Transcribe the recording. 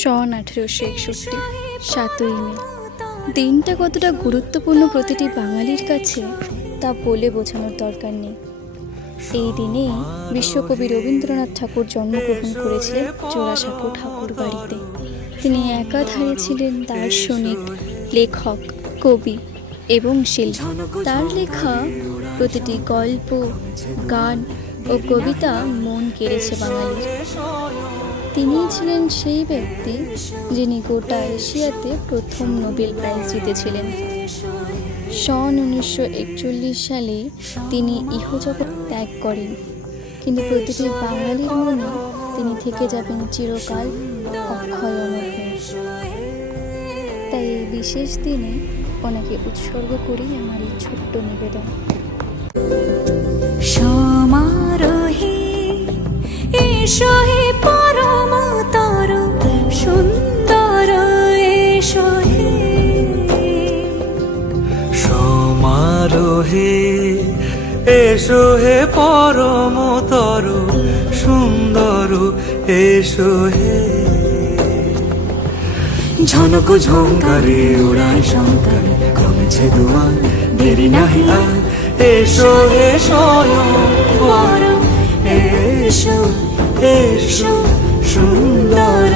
সন 1861 7ই মে। দিনটা কতটা গুরুত্বপূর্ণ প্রতিটি বাঙালির কাছে তা বলে বোঝানোর দরকার নেই। এই দিনেই বিশ্বকবি রবীন্দ্রনাথ ঠাকুর জন্মগ্রহণ করেছিলেন জোড়াসাঁকো ঠাকুর বাড়িতে। তিনি একাধারে ছিলেন দার্শনিক, লেখক, কবি এবং শিল্পী। তার লেখা প্রতিটি গল্প, গান ও কবিতা মন কেড়েছে বাঙালির। তিনিই ছিলেন সেই ব্যক্তি যিনি গোটা এশিয়াতে প্রথম নোবেল প্রাইজ জিতেছিলেন। সন 1941 সালে তিনি ইহজগৎ ত্যাগ করেন, কিন্তু প্রতিটি বাঙালির মনে তিনি থেকে যাবেন চিরকাল অক্ষয় অমর হয়ে। তাই এই বিশেষ দিনে ওনাকে উৎসর্গ করি আমার এই ছোট্ট নিবেদন। সমারোহে এসো হে পরমতর সুন্দর এসো হে। সমারোহে এসো হে পরমতর সুন্দর এসো হে। ঝনক ঝঙ্কারে ওড়ায় শঙ্কার কমেছে দুয়ার, দেরি নাহি আর এসো হে স্বয়ং এসো এসো সুন্দর